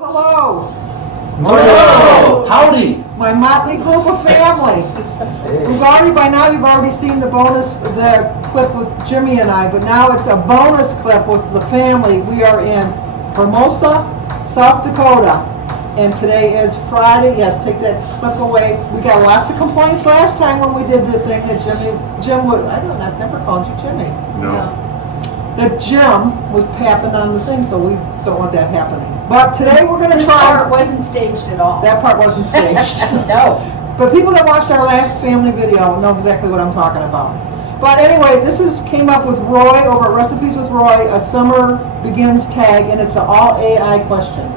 Hello, Hello! Howdy! my motley group of family. By now you've already seen the clip with Jimmy and I, but now it's a bonus clip with the family. We are in Hermosa, South Dakota, and today is Friday. Yes, take that clip away. We got lots of complaints last time when we did the thing that I've never called you Jimmy. No. That Jim was tapping on the thing, so we don't want that happening. But today we're going to This try. part wasn't staged at all. That part wasn't staged. No. But people that watched our last family video know exactly what I'm talking about. But anyway, came up with Roy over at Recipes with Roy, a summer begins tag, and it's all AI questions.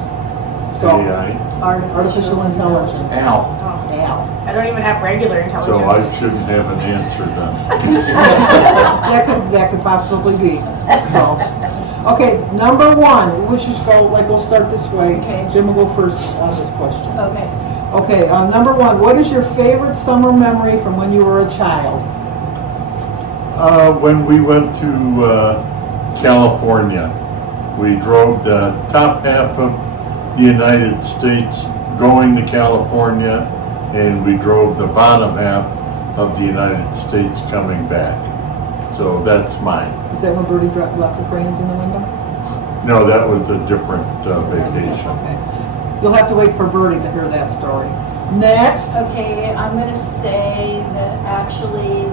So AI. artificial intelligence. Al. Al. I don't even have regular intelligence. So I shouldn't have an answer then. That could possibly be. So, okay, number one. We'll start this way. Okay. Jim will go first on this question. Okay. Okay, number one. What is your favorite summer memory from when you were a child? When we went to California, we drove the top half of the United States going to California, and we drove the bottom half of the United States coming back. So that's mine. Is that when Bertie left the crayons in the window? No, that was a different vacation. Okay. You'll have to wait for Bertie to hear that story. Next. Okay, I'm going to say that actually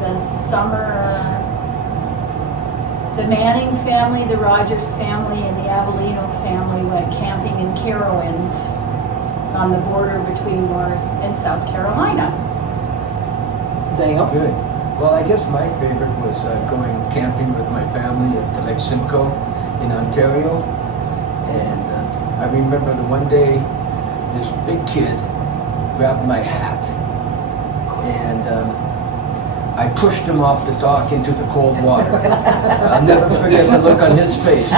the Manning family, the Rogers family, and the Avellino family went camping in Carowinds on the border between North and South Carolina. Dale. Good. Well, I guess my favorite was going camping with my family at Lake Simcoe in Ontario. And I remember the one day this big kid grabbed my hat and I pushed him off the dock into the cold water. I'll never forget the look on his face.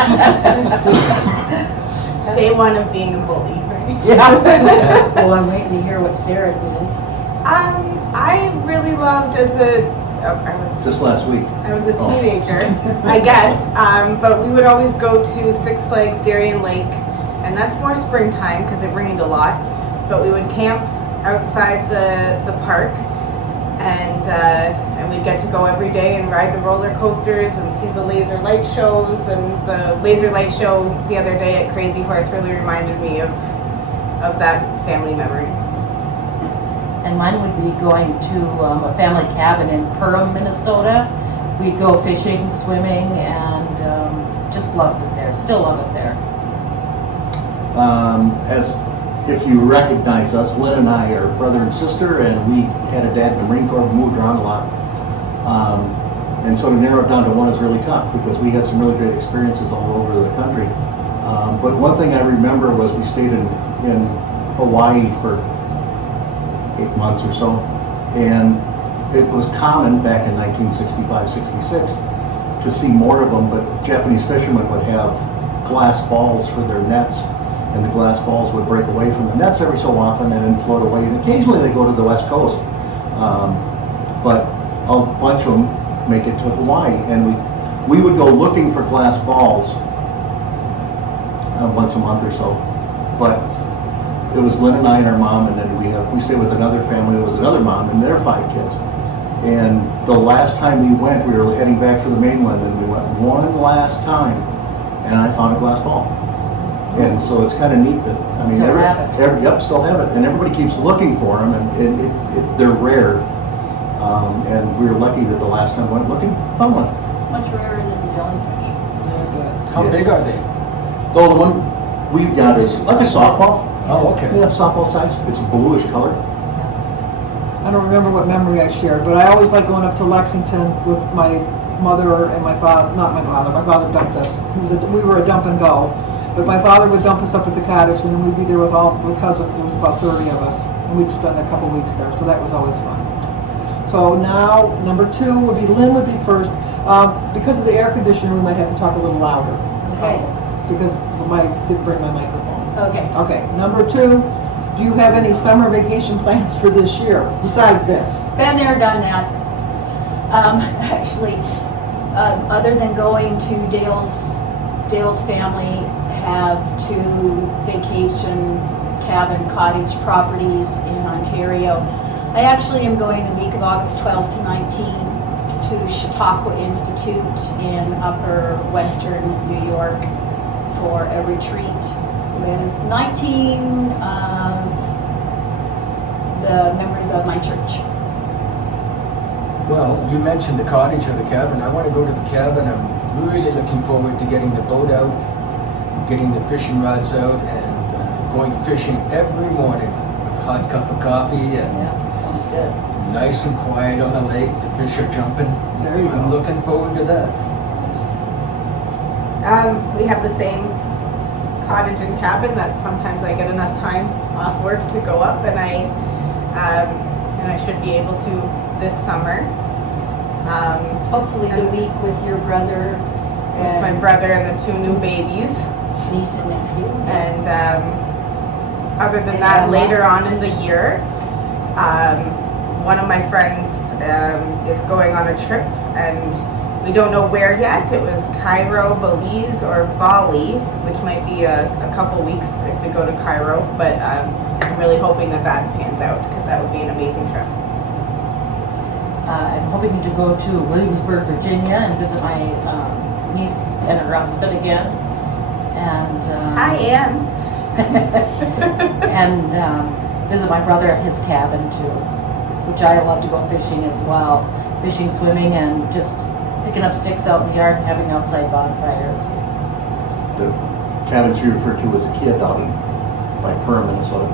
Day one of being a bully, right? Yeah. Well, I'm waiting to hear what Sarah's is. I really loved I was Just last week. I was a teenager, I guess. But we would always go to Six Flags Darien Lake, and that's more springtime because it rained a lot. But we would camp outside the park, and we'd get to go every day and ride the roller coasters and see the laser light shows. And the laser light show the other day at Crazy Horse really reminded me of that family memory. And mine would be going to a family cabin in Perham, Minnesota. We'd go fishing, swimming, and just loved it there. Still love it there. As if you recognize us, Lynn and I are brother and sister, and we had a dad in the Marine Corps, moved around a lot. And so to narrow it down to one is really tough because we had some really great experiences all over the country. But one thing I remember was we stayed in Hawaii for 8 months or so, and it was common back in 1965, 66 to see more of them, but Japanese fishermen would have glass balls for their nets, and the glass balls would break away from the nets every so often and then float away, and occasionally they go to the west coast, but a bunch of them make it to Hawaii, and we would go looking for glass balls once a month or so, but it was Lynn and I and our mom, and then we stayed with another family that was another mom and their 5 kids. And the last time we went, we were heading back for the mainland, and we went one last time, and I found a glass ball. And so it's kind of neat that Still have it. Yep, still have it, and everybody keeps looking for them, and they're rare. And we were lucky that the last time we went looking, found one. Much rarer than the jellyfish. How Yes. big are they? Though the one we've got is like a softball. Oh, okay. Yeah, softball size. It's a bluish color. I don't remember what memory I shared, but I always like going up to Lexington with my mother and my father. Not my father. My father dumped us. We were a dump and go, but my father would dump us up at the cottage, and then we'd be there with all the cousins. There was about 30 of us, and we'd spend a couple weeks there. So that was always fun. So now number 2 would be Lynn would be first. Because of the air conditioner, we might have to talk a little louder. Okay. Because I didn't bring my microphone. Okay. Okay, number 2, do you have any summer vacation plans for this year besides this? Been there, done that. Actually, other than going to Dale's family have 2 vacation cabin cottage properties in Ontario. I actually am going the week of August 12th to 19th to Chautauqua Institute in Upper Western New York for a retreat with 19 of the members of my church. Well, you mentioned the cottage or the cabin. I want to go to the cabin. I'm really looking forward to getting the boat out, getting the fishing rods out, and going fishing every morning with a hot cup of coffee and Yeah, sounds good. nice and quiet on the lake. The fish are jumping. There you I'm go. looking forward to that. We have the same cottage and cabin that sometimes I get enough time off work to go up, and I should be able to this summer. Hopefully the week with your brother With my brother and the 2 new babies. niece and nephew. And other than And that, Emma. later on in the year, one of my friends is going on a trip, and we don't know where yet. It was Cairo, Belize, or Bali, which might be a couple weeks if we go to Cairo. But I'm really hoping that pans out, because that would be an amazing trip. I'm hoping to go to Williamsburg, Virginia, and visit my niece and her husband again. And Hi, Anne. and visit my brother at his cabin too, which I love to go fishing as well. Fishing, swimming, and just picking up sticks out in the yard and having outside bonfires. The cabin she referred to was a Kia Doggy by Perham, Minnesota.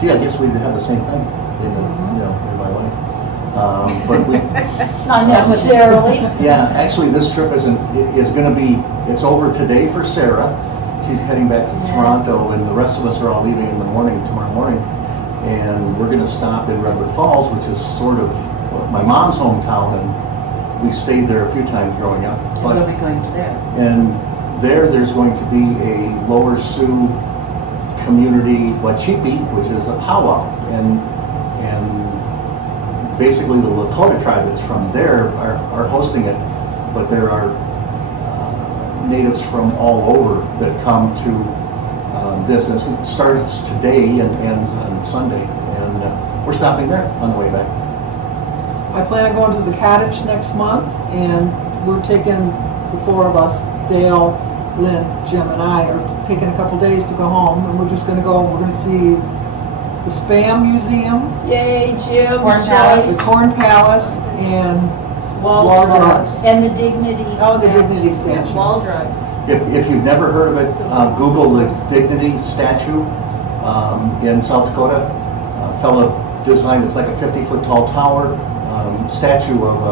Gee, I guess we would have the same thing in my life. But we, Not necessarily. yeah, actually, this trip is going to be. It's over today for Sarah. She's heading back to Yeah. Toronto, and the rest of us are all leaving in the morning tomorrow morning. And we're going to stop in Redwood Falls, which is sort of my mom's hometown, and we stayed there a few times growing up. So we'll be going to there. And there's going to be a Lower Sioux community Wachipi, which is a powwow, and basically the Lakota tribe that's from there are hosting it, but there are natives from all over that come to this. And it starts today and ends on Sunday, and we're stopping there on the way back. I plan on going to the cottage next month, and we're taking, the 4 of us, Dale, Lynn, Jim, and I, are taking a couple days to go home, and we're just gonna see the Spam Museum, Yay, Jim. Corn Palace. the Corn Palace, and Wall drugs. And the Dignity Oh, the statue. Dignity It's statue. wall drug. If you've never heard of it, Google the Dignity statue in South Dakota. A fellow designed, it's like a 50-foot tall tower, statue of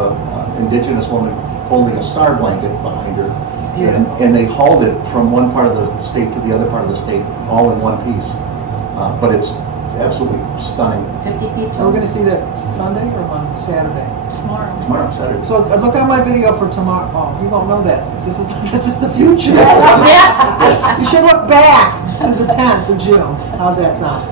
an indigenous woman holding a star blanket behind her. It's beautiful. And they hauled it from one part of the state to the other part of the state, all in one piece. But it's absolutely stunning. 50 feet So we're tall. gonna see that Sunday or on Saturday? Tomorrow. Tomorrow, Saturday. So look on my video for tomorrow. Oh, you won't know that, because this is the future. You should look back to the 10th of June. How's that sound?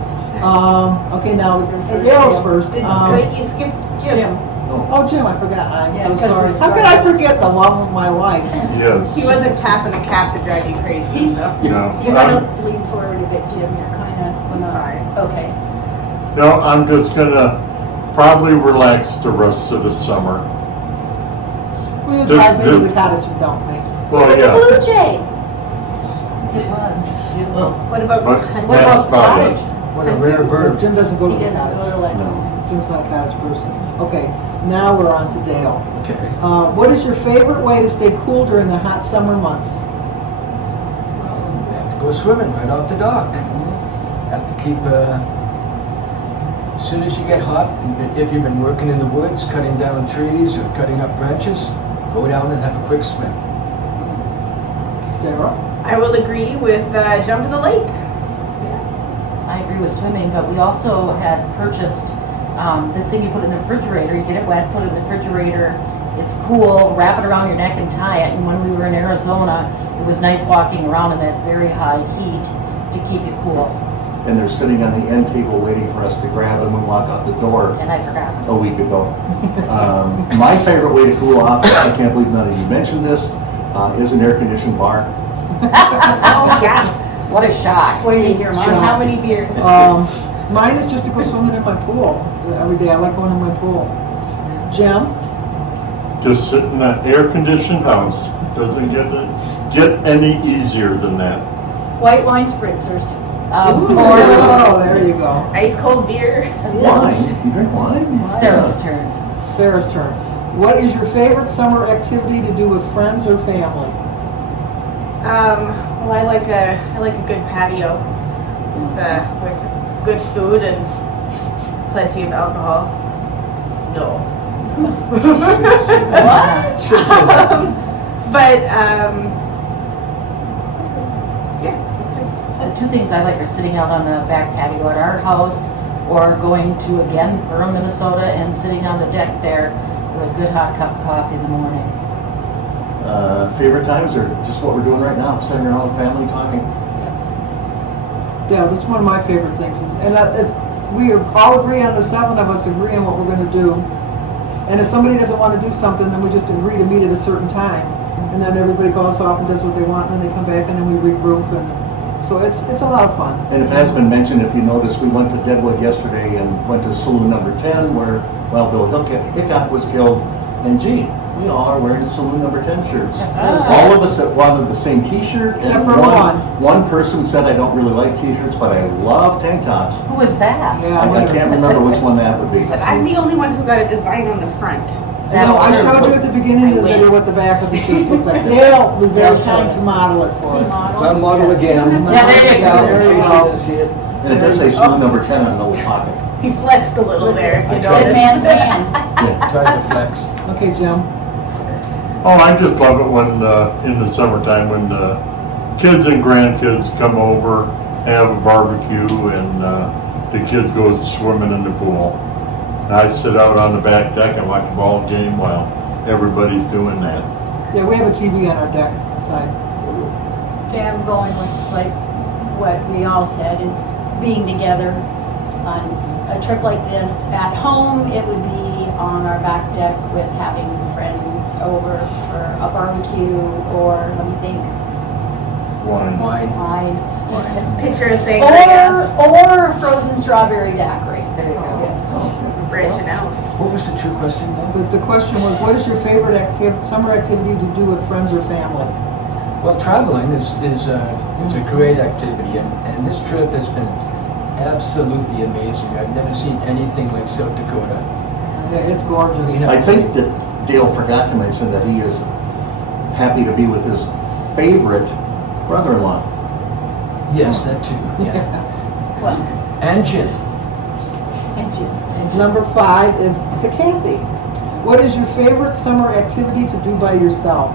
Okay, now Dale's first. Wait, you skipped Jim. Oh, Jim, I forgot. I'm Yeah, so because sorry. we're How could I starting. forget the love of my life? Yes. He wasn't tapping a cap to drive you crazy. He's- so. No, You're gonna lean forward a bit, Jim. You're kind of. It's fine. Okay. no, I'm just gonna probably relax the rest of the summer. We'll This- drive into this- the cottage and don't me. Well, The yeah, Blue Jay. It was. What about but What that's about the about it. cottage? What a rare bird. Jim doesn't go to He the doesn't go to cottage. Lexington. Jim's not a cottage person. Okay, now we're on to Dale. Okay. What is your favorite way to stay cool during the hot summer months? Well, we have to go swimming right off the dock. Have to keep, as soon as you get hot, if you've been working in the woods, cutting down trees or cutting up branches, go down and have a quick swim. Sarah? I will agree with jump in the lake. I agree with swimming, but we also had purchased this thing you put in the refrigerator. You get it wet, put it in the refrigerator. It's cool, wrap it around your neck and tie it. And when we were in Arizona, it was nice walking around in that very high heat to keep you cool. And they're sitting on the end table waiting for us to grab them and walk out the door And I forgot. a week ago. My favorite way to cool off, I can't believe none of you mentioned this, is an air-conditioned bar. Oh, yes. What a shock. When you hear And mine. how many beers? Mine is just to go swimming in my pool every day. I like going in my pool. Jim? Just sit in an air-conditioned house. Doesn't get any easier than that. White wine spritzers. Of course. Oh, there you go. Ice cold beer. Wine? You drink wine? Sarah's turn. Sarah's turn. What is your favorite summer activity to do with friends or family? Well, I like a good patio with good food and plenty of alcohol. No. What? Should say that. But yeah, that's good. The two things I like are sitting out on the back patio at our house or going to, again, Burr, Minnesota, and sitting on the deck there with a good hot cup of coffee in the morning. Favorite times are just what we're doing right now, sitting around with family talking. Yeah, that's one of my favorite things. We all agree on, the 7 of us agree on what we're going to do. And if somebody doesn't want to do something, then we just agree to meet at a certain time. And then everybody goes off and does what they want, and then they come back, and then we regroup. And so it's a lot of fun. And if it hasn't been mentioned, if you noticed, we went to Deadwood yesterday and went to saloon number 10 where, well, Bill Hickok was killed. And gee, we all are wearing saloon number 10 shirts. All of us that wanted the same t-shirt. Except and for one. One person said, I don't really like t-shirts, but I love tank tops. Who was that? Yeah, I can't remember which one that would be. But I'm the only one who got a design on the front. That's I true. showed you at the beginning of the video what the back of the shirts look like. They'll be very They'll trying show to us. model it for Be us. model. Well, model Yes. again. Yeah, there you go. There you In case you go. didn't see it. And it does say saloon number 10 on the little pocket. He flexed a little there. If you tried. Dead noticed. man's man. Try to flex. Okay, Jim. Oh, I just love it when, in the summertime, when the kids and grandkids come over, have a barbecue, and the kids go swimming in the pool. And I sit out on the back deck and watch the ball game while everybody's doing that. Yeah, we have a TV on our deck outside. Yeah, I'm going with like what we all said is being together on a trip like this. At home, it would be on our back deck with having friends over for a barbecue or let me think. Wine. Wine. Picture a sangria. Or frozen strawberry daiquiri. There you go. Branching out. What was the true question then? The question was, what is your favorite summer activity to do with friends or family? Well, traveling is a great activity, and this trip has been absolutely amazing. I've never seen anything like South Dakota. Yeah, it's gorgeous. We have- I think that Dale forgot to mention that he is happy to be with his favorite brother-in-law. Yes, that too. Yeah. Well, And Jim. and Jim. And number 5 is to Kathy. What is your favorite summer activity to do by yourself?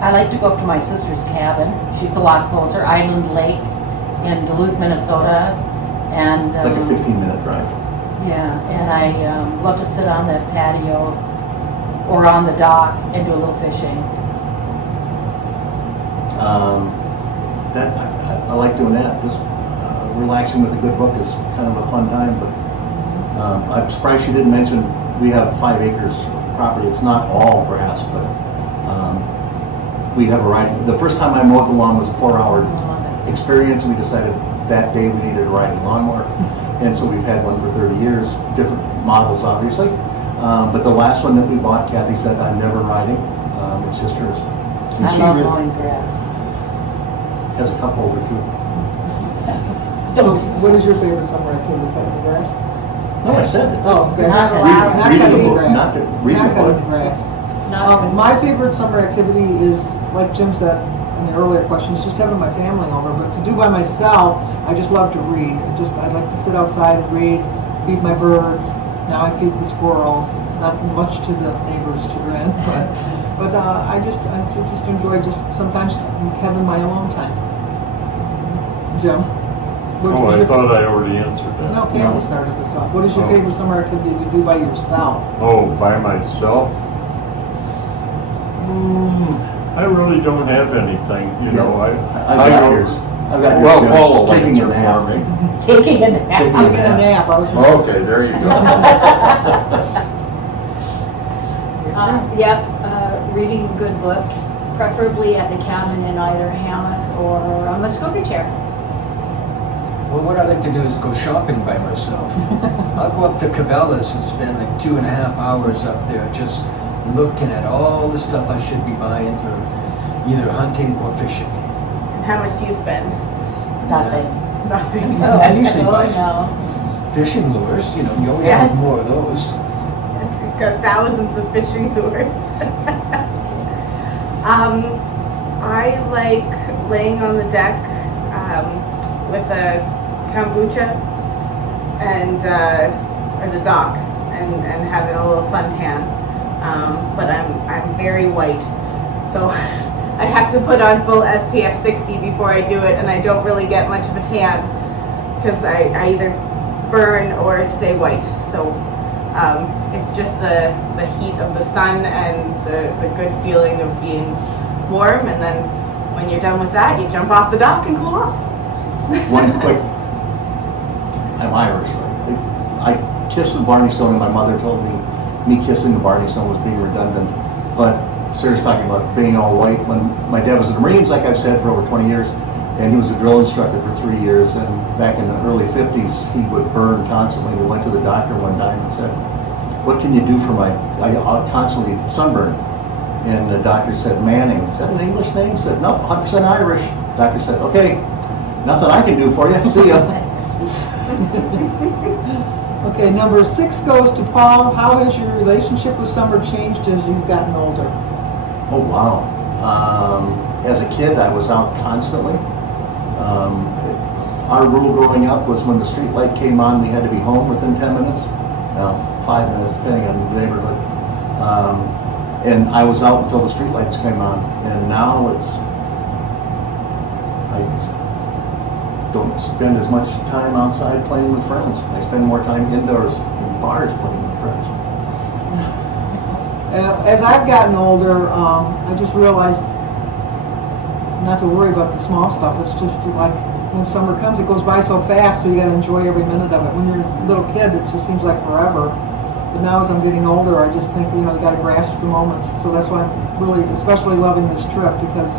I like to go up to my sister's cabin. She's a lot closer, Island Lake in Duluth, Minnesota. And It's like a 15-minute drive. yeah, and I love to sit on the patio or on the dock and do a little fishing. I like doing that. Just relaxing with a good book is kind of a fun time. But I'm surprised she didn't mention we have 5 acres of property. It's not all grass, but we have a ride. The first time I mowed the lawn was a 4-hour experience. We decided that day we needed a riding lawnmower, and so we've had one for 30 years. Different models, obviously. But the last one that we bought, Kathy said, I'm never riding. It's just hers. And I she love really mowing grass. has a couple over too. So, what is your favorite summer activity? Cutting the grass? No, I said it's Oh, okay. Not Not reading cutting a the book, grass. not reading Not a cutting book. the grass. Not My favorite summer activity is, like Jim said in the earlier questions, just having my family over. But to do by myself, I just love to read. I'd like to sit outside and read, feed my birds. Now I feed the squirrels. Not much to the neighbors' chagrin, but I just enjoy just sometimes having my alone time. Jim? what Oh, is I your- thought I already answered that. No, Kathy started this off. What is your Oh. favorite summer activity to do by yourself? Oh, by myself? I really don't have anything, you know, I've got go- yours. I've got yours. Well, Jim. Paul will Taking answer a nap. for me. Taking a nap. Taking I'm getting a nap. I was just- Okay, there you go. Yep, reading a good book preferably at the cabin in either a hammock or a Muskoka chair. Well, what I like to do is go shopping by myself. I'll go up to Cabela's and spend like 2.5 hours up there just looking at all the stuff I should be buying for either hunting or fishing. And how much do you spend? Nothing. Nothing. I usually buy no. fishing lures, you always Yes. have more of those. We've got thousands of fishing lures. I like laying on the deck with a kombucha and or the dock and having a little suntan. But I'm very white, so I have to put on full SPF 60 before I do it, and I don't really get much of a tan because I either burn or stay white. So it's just the heat of the sun and the good feeling of being warm, and then when you're done with that, you jump off the dock and cool off. One quick, I'm Irish. I kissed the Barney Stone, and my mother told me kissing the Barney Stone was being redundant. But Sarah's talking about being all white. When my dad was in the Marines, like I've said, for over 20 years, and he was a drill instructor for 3 years. And back in the early 50s, he would burn constantly. We went to the doctor one time and said, "What can you do for I constantly sunburn?" And the doctor said, "Manning." Is that an English name? He said, "No, 100% Irish." The doctor said, "Okay, nothing I can do for you. See ya." Okay, number 6 goes to Paul. How has your relationship with summer changed as you've gotten older? Oh, wow. As a kid, I was out constantly. Our rule growing up was when the street light came on, we had to be home within 10 minutes. 5 minutes, depending on the neighborhood. And I was out until the street lights came on. And now I don't spend as much time outside playing with friends. I spend more time indoors in bars playing with friends. As I've gotten older, I just realized not to worry about the small stuff. It's just like when summer comes, it goes by so fast, so you got to enjoy every minute of it. When you're a little kid, it just seems like forever. But now as I'm getting older, I just think, you got to grasp the moments. So that's why I'm really, especially loving this trip, because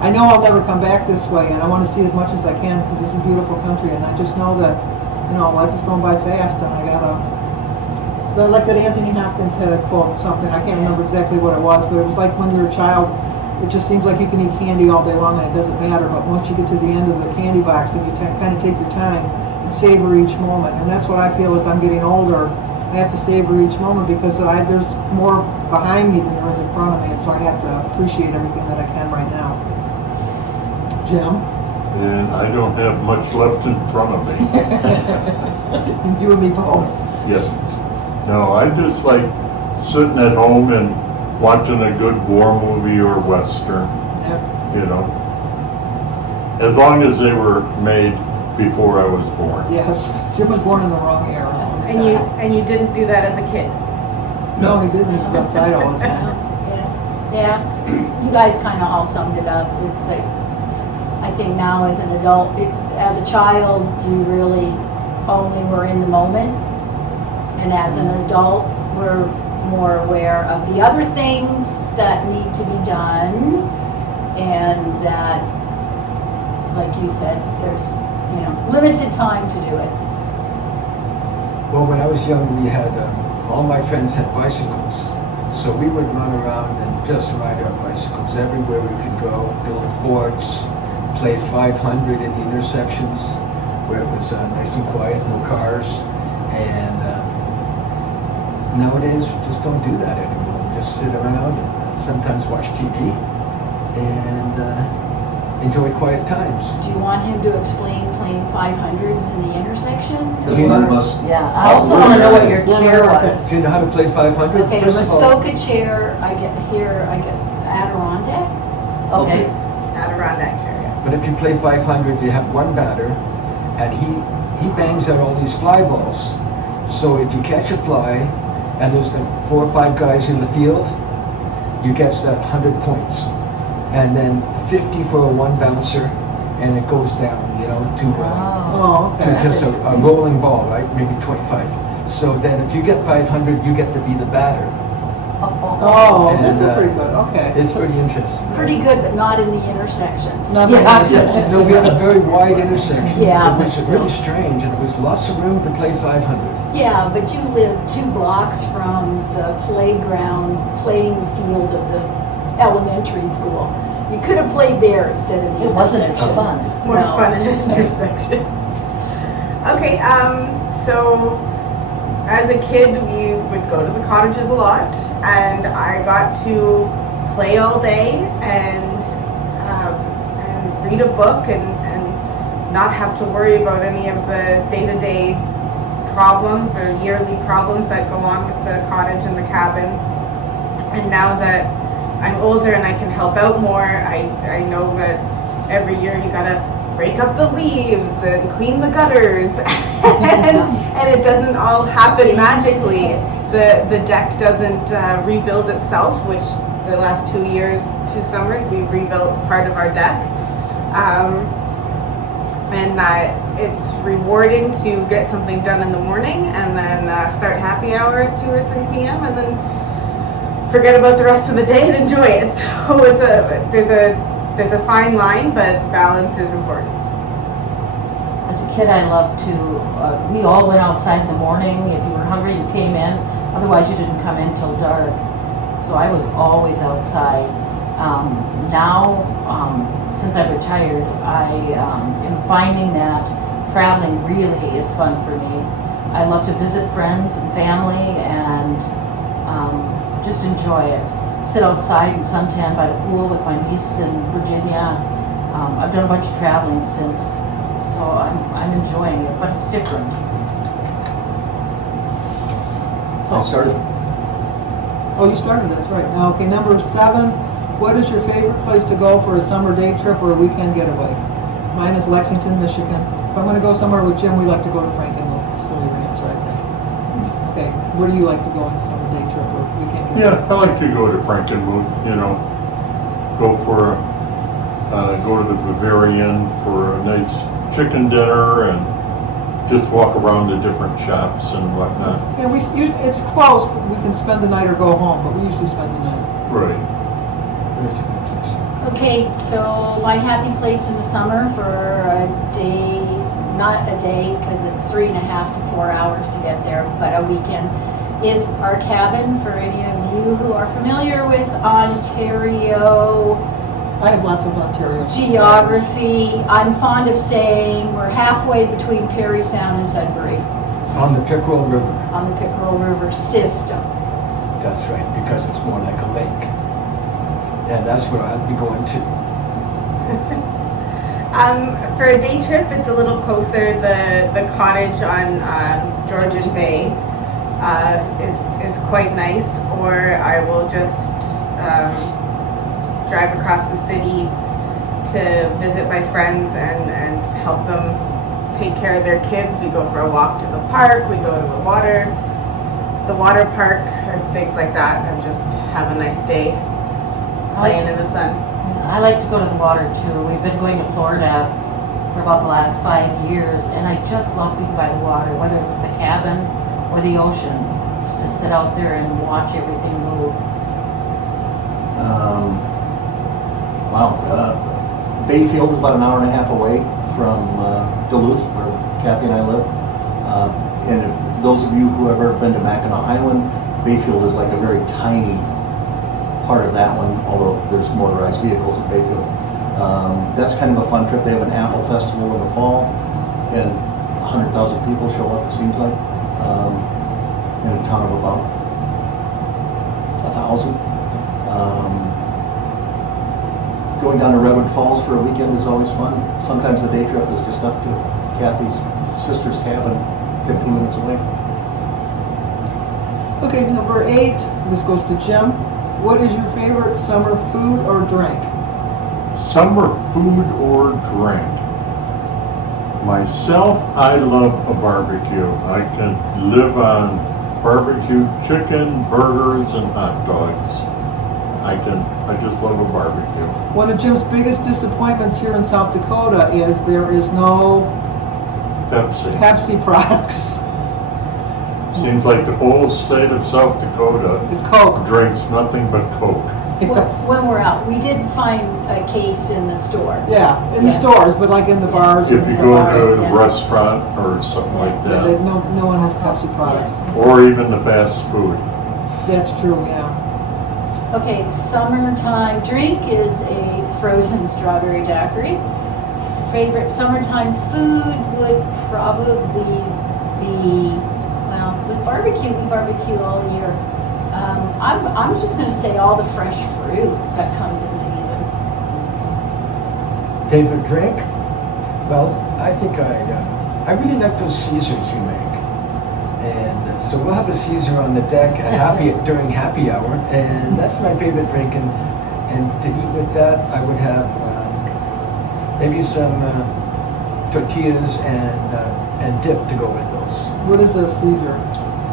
I know I'll never come back this way, and I want to see as much as I can, because this is a beautiful country, and I just know that, life is going by fast, and I gotta, like that Anthony Hopkins had a quote, something, I can't remember exactly what it was, but it was like when you're a child, it just seems like you can eat candy all day long and it doesn't matter, but once you get to the end of the candy box, then you kind of take your time and savor each moment, and that's what I feel as I'm getting older. I have to savor each moment because there's more behind me than there is in front of me, and so I have to appreciate everything that I can right now. Jim? And I don't have much left in front of me. You and me both. Yes. No, I just like sitting at home and watching a good war movie or Western, Yep. As long as they were made before I was born. Yes. Jim was born in the wrong era. And you didn't do that as a kid. No, he didn't. He was outside all the time. Yeah. You guys kind of all summed it up. It's like, I think now as an adult, as a child, you really only were in the moment. And as an adult, we're more aware of the other things that need to be done. And that, like you said, there's, limited time to do it. Well, when I was young, we had, all my friends had bicycles. So we would run around and just ride our bicycles everywhere we could go, build forts, play 500 in the intersections where it was nice and quiet, no cars. And nowadays, we just don't do that anymore. We just sit around and sometimes watch TV and enjoy quiet times. Do you want him to explain playing 500s in the intersection? Because none of us. Yeah, I also want to know what your chair was. Do you know how to play 500? Okay, the First of all, Muskoka chair, I get Adirondack. Okay. Adirondack chair, yeah. but if you play 500, you have one batter, and he bangs out all these fly balls. So if you catch a fly, and there's like 4 or 5 guys in the field, you get that 100 points. And then 50 for a 1 bouncer, and it goes down, to Oh, okay. to just a rolling ball, right? Maybe 25. So then if you get 500, you get to be the batter. Oh, And, that's pretty good, okay. It's pretty interesting. right? Pretty good, but not in the intersections. Not Yeah. Yeah, no, we had a very wide intersection. Yeah, It was but really still. strange, and it was lots of room to play 500. Yeah, but you live 2 blocks from the playground, playing field of the elementary school. You could have played there instead of the It wasn't as intersection. fun. It's more No. fun in an intersection. Okay, so as a kid, we would go to the cottages a lot, and I got to play all day and read a book and not have to worry about any of the day-to-day problems or yearly problems that go on with the cottage and the cabin. And now that I'm older and I can help out more, I know that every year you gotta rake up the leaves and clean the gutters and it doesn't all happen magically. The deck doesn't rebuild itself, which the last 2 summers, we've rebuilt part of our deck. It's rewarding to get something done in the morning and then start happy hour at 2 or 3 p.m. and then forget about the rest of the day and enjoy it. So there's a fine line, but balance is important. As a kid, I loved to, we all went outside in the morning. If you were hungry, you came in. Otherwise, you didn't come in till dark. So I was always outside. Now, since I've retired, I am finding that traveling really is fun for me. I love to visit friends and family and just enjoy it. Sit outside and suntan by the pool with my niece in Virginia. I've done a bunch of traveling since, so I'm enjoying it, but it's different. I started. Oh, you started, that's right. Now, okay, number 7, what is your favorite place to go for a summer day trip or a weekend getaway? Mine is Lexington, Michigan. If I'm gonna go somewhere with Jim, we like to go to Frankenmuth, still your answer, I think. Okay, where do you like to go on a summer day trip or weekend getaway? Yeah, I like to go to Frankenmuth, go to the Bavarian for a nice chicken dinner and just walk around the different shops and whatnot. Yeah, it's close, we can spend the night or go home, but we usually spend the night. Right. It's a good place. Okay, so my happy place in the summer for a day, not a day, because it's 3.5 to 4 hours to get there, but a weekend, is our cabin. For any of you who are familiar with Ontario I have lots of Ontario. geography, I'm fond of saying we're halfway between Parry Sound and Sudbury On the Pickerel River. on the Pickerel River system. That's right, because it's more like a lake. And that's where I'd be going to. For a day trip, it's a little closer. The cottage on Georgian Bay is quite nice, or I will just drive across the city to visit my friends and help them take care of their kids. We go for a walk to the park, we go to the water park, or things like that, and just have a nice day playing in the sun. I like to go to the water too. We've been going to Florida for about the last 5 years, and I just love being by the water, whether it's the cabin or the ocean, just to sit out there and watch everything move. Bayfield is about an hour and a half away from Duluth, where Kathy and I live. And if those of you who have ever been to Mackinac Island, Bayfield is like a very tiny part of that one, although there's motorized vehicles at Bayfield. That's kind of a fun trip. They have an apple festival in the fall, and 100,000 people show up, it seems like, in a town of about 1,000. Going down to Redwood Falls for a weekend is always fun. Sometimes the day trip is just up to Kathy's sister's cabin, 15 minutes away. Okay, number 8, this goes to Jim. What is your favorite summer food or drink? Summer food or drink? Myself, I love a barbecue. I can live on barbecue chicken, burgers, and hot dogs. I just love a barbecue. One of Jim's biggest disappointments here in South Dakota is there is no Pepsi. Pepsi products. Seems like the whole state of South Dakota It's Coke. drinks nothing but Coke. Yes. When we're out, we did find a case in the store. Yeah, in the Yeah. stores, but like in the bars. If and you the go bars, to a yeah. restaurant or something like yeah, that, no one has Pepsi products. or even the fast food. That's true, yeah. Okay, summertime drink is a frozen strawberry daiquiri. Favorite summertime food would probably be, well, with barbecue, we barbecue all year. I'm just gonna say all the fresh fruit that comes in season. Favorite drink? Well, I think I really like those Caesars you make. And so we'll have a Caesar on the deck at during happy hour, and that's my favorite drink. And to eat with that, I would have maybe some tortillas and dip to go with those. What is a Caesar?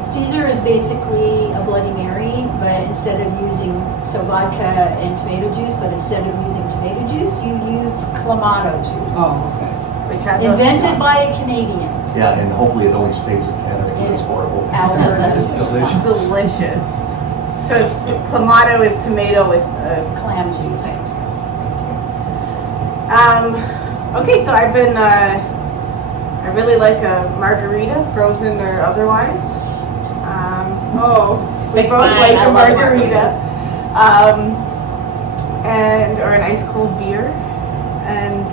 Caesar is basically a Bloody Mary, but instead of using vodka and tomato juice, but instead of using tomato juice, you use Clamato juice. Oh, okay. Which has Invented by a Canadian. Yeah, and hopefully it only stays in Canada, because it's horrible. Alberta. It's delicious. delicious. So clamato is tomato with Clam juice. Okay, so I've been. I really like a margarita, frozen or otherwise. We Big both fan. like I a love margarita. margaritas. Or an ice cold beer. And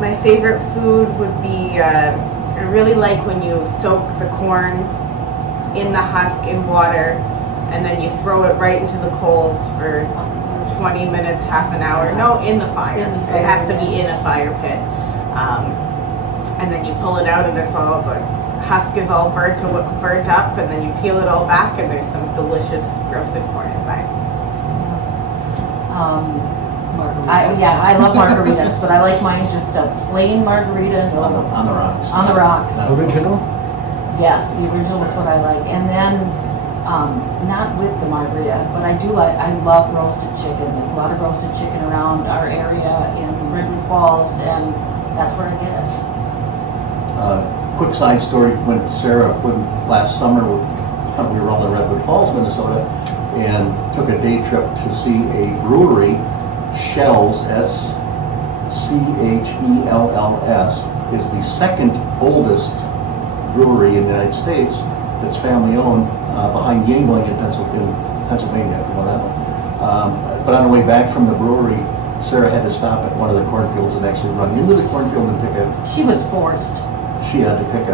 my favorite food would be, I really like when you soak the corn in the husk in water and then you throw it right into the coals for 20 minutes, half an hour. No, in the fire. In the It fire, has to yeah. be in a fire pit. And then you pull it out and it's all, the husk is all burnt up, and then you peel it all back and there's some delicious roasted corn inside. Margarita. I love margaritas, but I like mine just a plain margarita. On the rocks. On the rocks. Original? Yes, the original is what I like. And then, not with the margarita, but I love roasted chicken. There's a lot of roasted chicken around our area in Redwood Falls, and that's where I get it. Quick side story, when last summer, we were all in Redwood Falls, Minnesota, and took a day trip to see a brewery. Schell's, SCHELLS, is the second oldest brewery in the United States that's family owned, behind Yingling in Pennsylvania, if you know that one. But on the way back from the brewery, Sarah had to stop at one of the cornfields and actually run into the cornfield and She was forced. she had to pick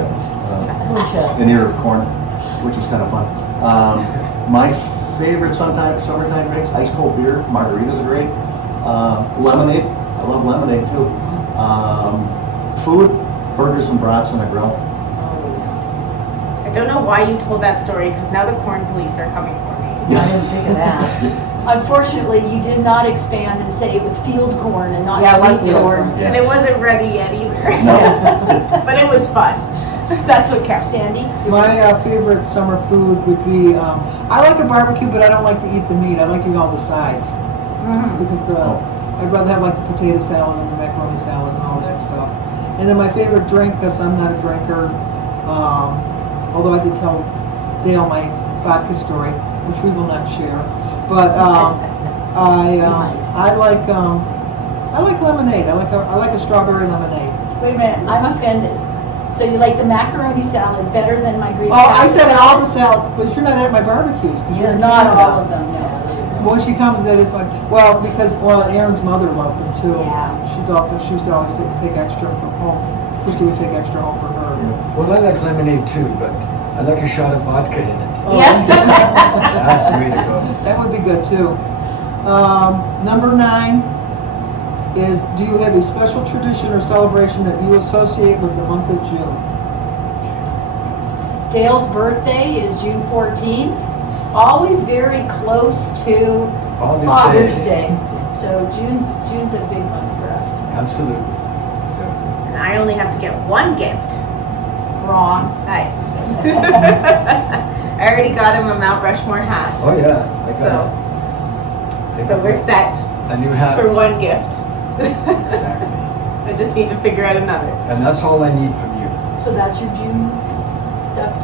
Bullshit. an ear of corn, which was kind of fun. My favorite summertime drinks, ice cold beer, margaritas are great. Lemonade, I love lemonade too. Food, burgers and brats on a grill. I don't know why you told that story, because now the corn police are coming for me. I didn't think of that. Unfortunately, you did not expand and say it was field corn and not Yeah, it was sweet field corn. corn. And it wasn't ready yet either. No. But it was fun. That's what counts. Sandy? My favorite summer food would be, I like a barbecue, but I don't like to eat the meat. I like to eat all the sides. Because I'd rather have like the potato salad and the macaroni salad and all that stuff. And then my favorite drink, because I'm not a drinker, although I did tell Dale my vodka story, which we will not share. But I like lemonade. I like a strawberry lemonade. Wait a minute, I'm offended. So you like the macaroni salad better than my Greek Oh, I pasta said salad? all the salad, but you're not at my barbecues. 'Cause you're in Not Canada. all of them, no. When she comes, that is my, because Aaron's mother loved them too. Yeah. She thought that she used to always take extra from home. Christy would take extra home for her. Well, I like lemonade too, but I like a shot of vodka in it. Yeah. That's the way to go. That would be good too. Number 9 is, do you have a special tradition or celebration that you associate with the month of June? Dale's birthday is June 14th. Always very close to Father's Day. So June's a big month for us. Absolutely. So, And I only have to get one gift. Wrong. I already got him a Mount Rushmore hat. oh yeah, I got So we're set a new hat. for one gift. Exactly. I just need to figure out another. And that's all I need from you. So that's your June.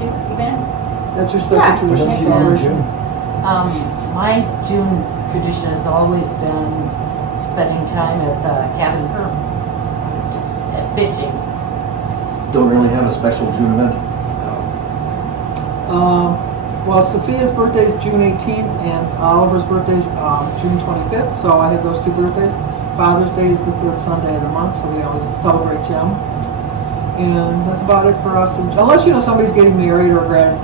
You been? That's your special Yeah. What tradition. else do you do in June? My June tradition has always been spending time at the cabin perm, just fishing. Don't really have a special June event. Well, Sophia's birthday is June 18th and Oliver's birthday is June 25th, so I have those two birthdays. Father's Day is the third Sunday of the month, so we always celebrate Jim. And that's about it for us, unless somebody's getting married or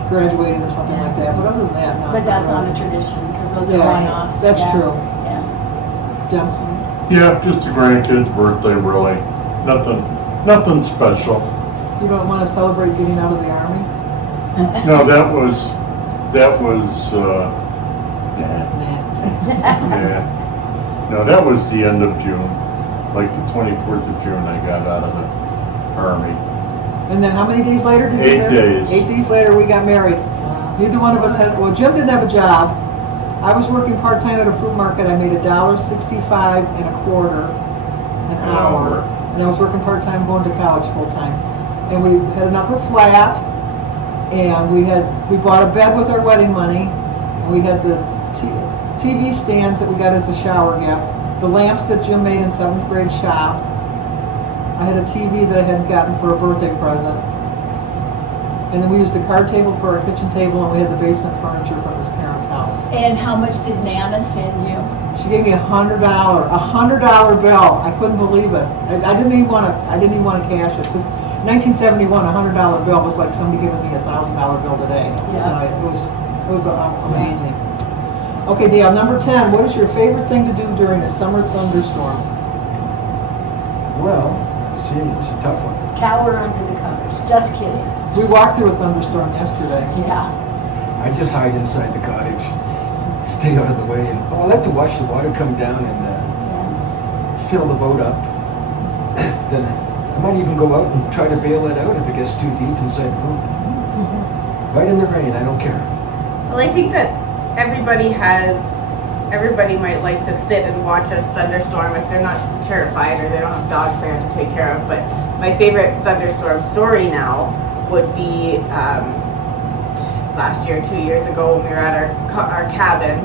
graduating or something like that. But other than that, not. But that's not a tradition, because those are Yeah, one-offs. that's Yeah. true. Yeah. Jim? Yeah, just a grandkid's birthday, really. Nothing special. You don't want to celebrate getting out of the army? No, that was, Nah. yeah. No, that was the end of June. Like the 24th of June, I got out of the Army. And then how many days later did you 8 get married? days. 8 days later, we got married. Neither one of us had, well, Jim didn't have a job. I was working part-time at a fruit market. I made $1.65 and a quarter an hour. And I was working part-time going to college full-time. And we had an upper flat, and we bought a bed with our wedding money. And we had the TV stands that we got as a shower gift, the lamps that Jim made in 7th grade shop. I had a TV that I had gotten for a birthday present. And then we used the card table for our kitchen table, and we had the basement furniture from his parents' house. And how much did Nana send you? She gave me $100 bill. I couldn't believe it. I didn't even want to cash it. 1971, $100 bill was like somebody giving me $1,000 bill today. Yeah. It was amazing. Okay, Dale, number 10. What is your favorite thing to do during a summer thunderstorm? Well, see, it's a tough one. Cower under the covers. Just kidding. We walked through a thunderstorm yesterday. Yeah. I just hide inside the cottage, stay out of the way, and I like to watch the water come down and Yeah. fill the boat up. Then I might even go out and try to bail it out if it gets too deep inside the boat. Right in the rain, I don't care. Well, I think that everybody might like to sit and watch a thunderstorm if they're not terrified or they don't have dogs they have to take care of. But my favorite thunderstorm story now would be last year, 2 years ago, when we were at our cabin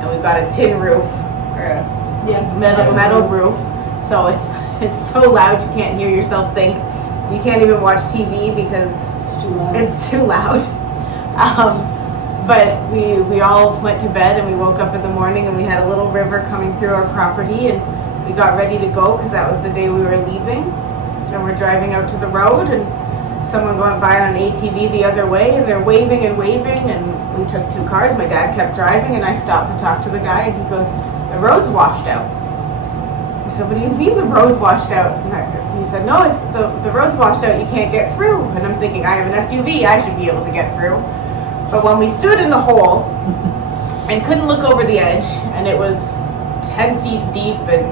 and we got a tin roof or a metal roof. So it's so loud you can't hear yourself think. You can't even watch TV because It's too loud. it's too loud. But we all went to bed and we woke up in the morning and we had a little river coming through our property and we got ready to go because that was the day we were leaving. And we're driving out to the road and someone went by on an ATV the other way and they're waving and we took 2 cars. My dad kept driving and I stopped to talk to the guy and he goes, "The road's washed out." I said, "What do you mean the road's washed out?" And he said, "No, it's the road's washed out, you can't get through." And I'm thinking, I have an SUV, I should be able to get through. But when we stood in the hole and couldn't look over the edge, and it was 10 feet deep and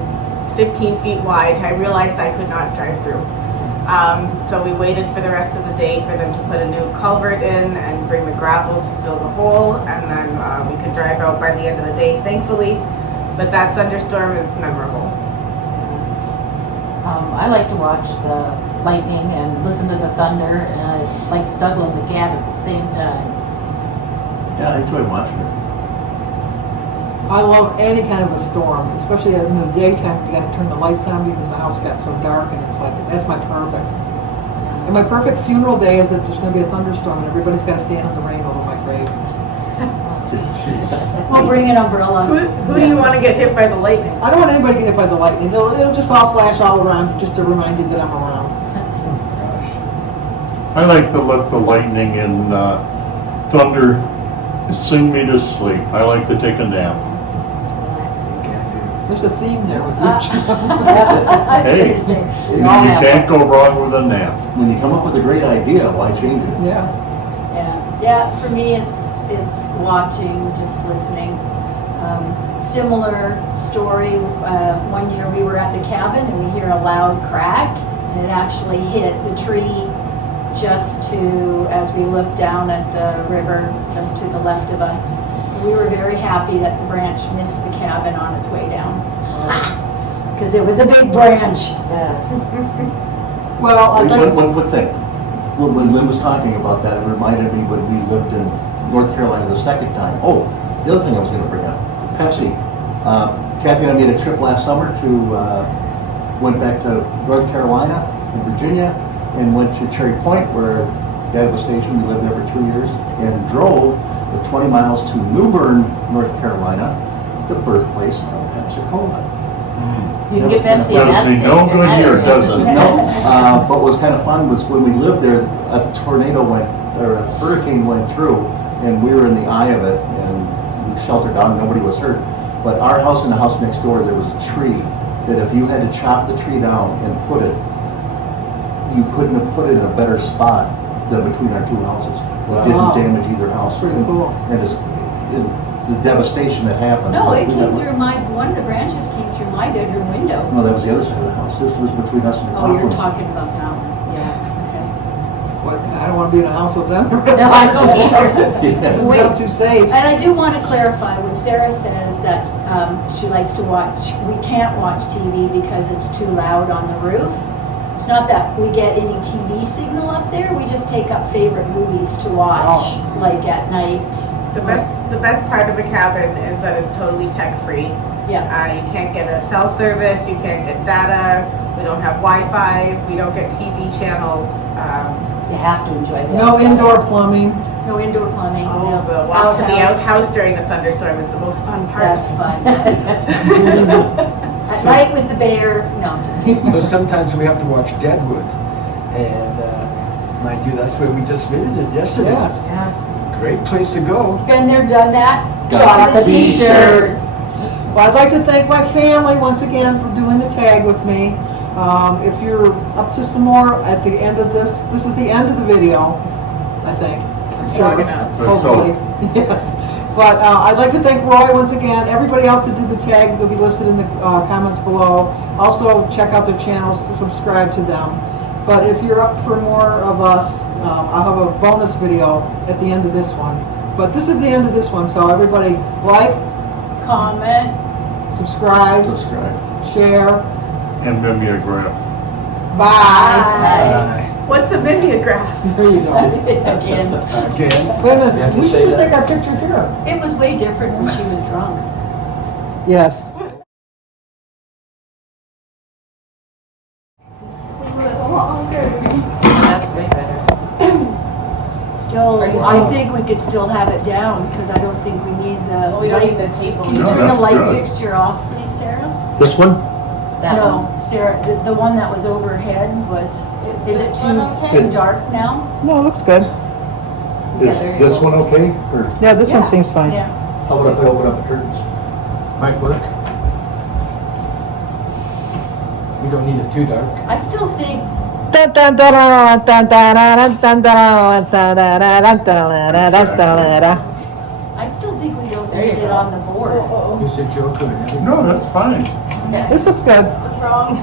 15 feet wide, I realized I could not drive through. So we waited for the rest of the day for them to put a new culvert in and bring the gravel to fill the hole, and then we could drive out by the end of the day, thankfully. But that thunderstorm is memorable. I like to watch the lightning and listen to the thunder, and I like snuggling the cat at the same time. Yeah, I enjoy watching it. I love any kind of a storm, especially in the daytime. You got to turn the lights on because the house got so dark, and it's like that's my perfect. And my perfect funeral day is that there's going to be a thunderstorm, and everybody's got to stand in the rain over my grave. We'll bring an umbrella. Who do you want to get hit by the lightning? I don't want anybody to get hit by the lightning. It'll just all flash all around, just to remind you that I'm around. Gosh. I like to let the lightning and thunder sing me to sleep. I like to take a nap. Can't do. There's a theme there with you. I was Hey. going to say. You can't go wrong with a nap. When you come up with a great idea, why change it? Yeah. Yeah. For me, it's watching, just listening. Similar story. One year we were at the cabin and we hear a loud crack, and it actually hit the tree just as we looked down at the river, just to the left of us. We were very happy that the branch missed the cabin on its way down, because it was a big branch. Yeah. Well, I'd like, One quick thing. when Lynn was talking about that, it reminded me when we lived in North Carolina the second time. Oh, the other thing I was going to bring up, Pepsi. Kathy and I made a trip last summer went back to North Carolina and Virginia and went to Cherry Point where Dad was stationed. We lived there for 2 years and drove the 20 miles to New Bern, North Carolina, the birthplace of Pepsi Cola. You can That get was Pepsi in that Does me state. no good here, does it? No, but what was kind of fun was when we lived there, a hurricane went through, and we were in the eye of it, and we sheltered down, nobody was hurt. But our house and the house next door, there was a tree that if you had to chop the tree down and put it, you couldn't have put it in a better spot than between our two houses. It didn't Wow. damage either house. Pretty cool. And the devastation that happened. No, it we came never- through one of the branches came through my bedroom window. No, that was the other side of the house. This was between us and the Oh, you're Coughlin's. talking about that one, yeah, What, I don't want to be in a house with them. No, I don't either. Yeah. Doesn't sound too safe. okay. And I do want to clarify, when Sarah says that she likes to watch, we can't watch TV because it's too loud on the roof. It's not that we get any TV signal up there, we just take up favorite movies to watch, like at night. The best part of the cabin is that it's totally tech free. Yeah, You can't get a cell service, you can't get data, we don't have Wi-Fi, we don't get TV channels. You have to enjoy the No outside. indoor plumbing. no indoor plumbing, no The walk to the outhouse. outhouse during the thunderstorm is the most fun part. That's fun. At night with the bear, no, just kidding. So sometimes we have to watch Deadwood, and mind you, that's where we just visited yesterday. Yes. Yeah. Great place to go. Been there, done that, Got got the the t-shirt. Well, I'd like to thank my family once again for doing the tag with me. If you're up to some more at the end of this is the end of the video, I think. Long enough. Let's Hopefully, yes. But I'd like to thank Roy once again. Everybody else that did the tag will be listed in the comments below. Also, check out their channels, subscribe to them. But if you're up for more of us, I'll have a bonus video at the end of this one. But this is the end of this one, so everybody like, Comment. subscribe, Subscribe. share. And mimeograph. Bye. Bye. What's a mimeograph? There you go. Again, Again. Wait a You have minute, to we should say just that. take our picture here. it was way different when she was drunk. Yes. That's way better. Still, Are you I still- think we could still have it down, because I don't think we need the. We don't light- need the table. Can you No, turn the that's light good. fixture off, please, Sarah? This one? That No, one. Sarah, the one that was overhead was, is it too dark now? No, it looks good. Is there you this go. one okay? Or Yeah, this Yeah. one seems fine. Yeah. how about if I open up the curtains? Might work. We don't need it too dark. I still think, I I still think we don't There need you it go. on the board. Use a joker and everything. No, that's fine. This looks good. What's wrong?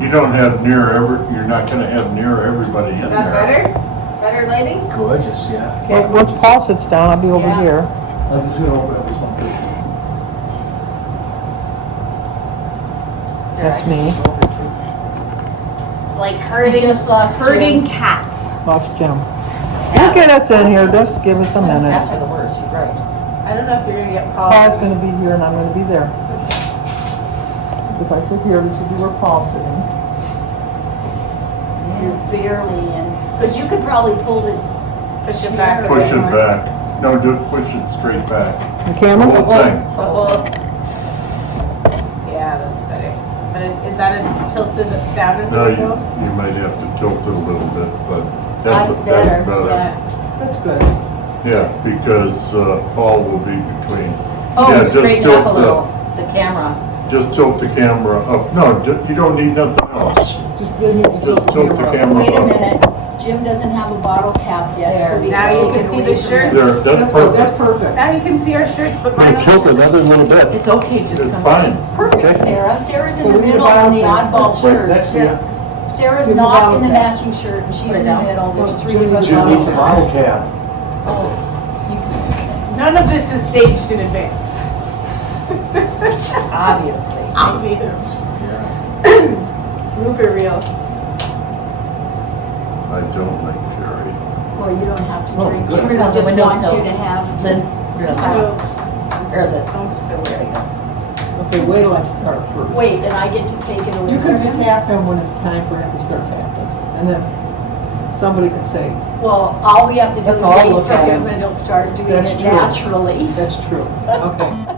You don't have you're not gonna have near everybody in Is there. that better? Better lighting? Gorgeous, yeah. Well, once Paul sits down, I'll be over Yeah. here. I'm just gonna open up this one curtain. That's me. It's like I just lost herding Jim. cats. Lost Jim. He'll get us in here. Just give us a minute. That's for the worst, you're right. I don't know if you're gonna get called. Paul's gonna be here and I'm gonna be there. If I sit here, this would be where Paul's sitting. You're barely in, but you could probably pull it. Push it back. Push it back. No, push it straight back. The The camera? whole thing. Yeah, that's better. But is that as tilted down as No, it you will go? might have to tilt it a little bit, but That's better, yeah. That's good. Yeah, because Paul will be between. Oh, Yeah, just straighten tilt up a little, the camera. Just tilt the camera up. No, you don't need nothing else. Just give me Just tilt the camera Wait a up. minute, Jim doesn't have a bottle cap yet, so we Now can you take can it see away the from shirt. him. There, that's That's good. That's perfect. perfect. Now you can see our shirts, but I'm mine. gonna tilt another little bit. It's okay, just It's come. fine. Perfect, Sarah. Sarah's in Well, the we need a middle on the bottle oddball Right shirt. next to you. Sarah's Give me a not bottle in the cap. matching shirt, and she's Put it in the down. middle. There's Well, three Jim of us needs Jim on needs the a side. bottle cap. None of this is staged in advance. Obviously. Obvious. Yeah. Blooper reel. I don't like Jerry. Well, you don't have to Oh, drink good. it. Put We it on the just want windowsill. you to have. Then, you're on the house. Or the, Don't spill there you it. go. Okay, wait till I start first. Wait, and I get to take it away You from can him? tap him when it's time for him to start tapping. And then somebody can say, Well, all we have to do Let's is all wait look for at him him. and he'll start doing That's it true. naturally. that's true. Okay.